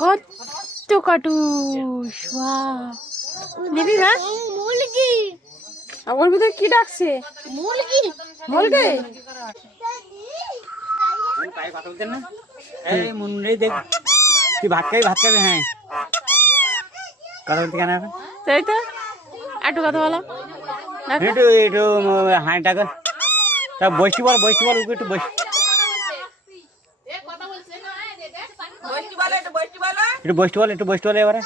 কত কাটুস দিবি না মুরগি। ওর ভিতরে কি ডাকছে? মুরগি। মুরগি তুই ভাত খাবি হ্যাঁ কথা বলতে কেন তাই তো একটু কথা বলো একটু একটু হাঁড়ি টাকা তা বসি বল একটু বসি একটু বসতে বল এবারে